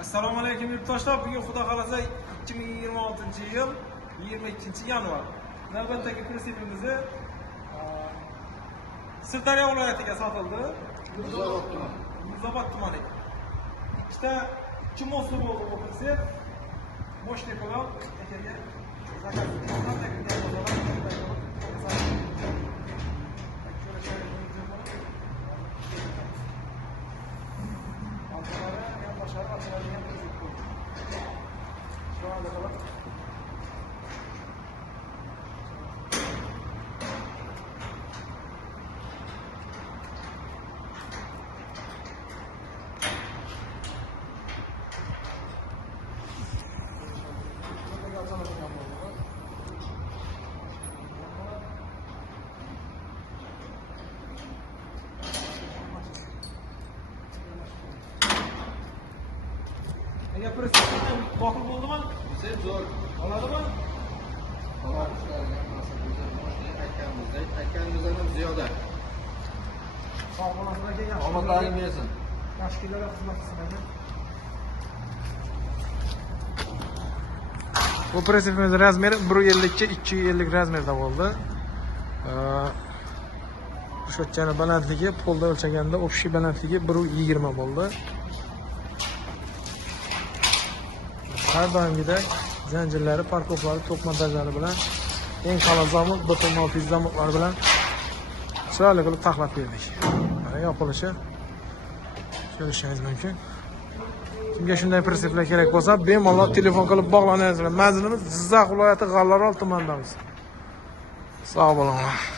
Assalomu alaykum yurtdoshlar. Bugun xudo xolasa 2026-yil 22-yanvar. Navbatdagi pritsepimizni Sirdaryo viloyatiga sotildi. Muzobod tumani. Ikkita chimosi bo'ldi bu pritsep. Moshli bilan akaga zakaz Agar pritsepdan boqib bo'ldimi? Pritsep zo'r. Oladimi? Akamizdan ham ziyoda. Sog' bo'lasiz aka, yaxshi. Omadlaring bersin. Yaxshi kunlarda xizmat qilsin aka. Bu pritsepimiz razmeri 1.50 ga 2.50 razmerda bo'ldi. Shochchani balandligi polda o'lchaganda общий balandligi 1.20 bo'ldi. Har doimgidek zanjirlari, parkovlari, to'q montajlari bilan eng qalin zamok, beton 600 zamoklar bilan chiroyli qilib taxlab berdik. Mana yopilishi ko'rishingiz mumkin. Kimga shunday pritseplar kerak bo'lsa, bemalol telefon qilib bog'lanasizlar. Manzilimiz Jizzax viloyati G'allaorol tumanidamiz. Sog' bo'linglar.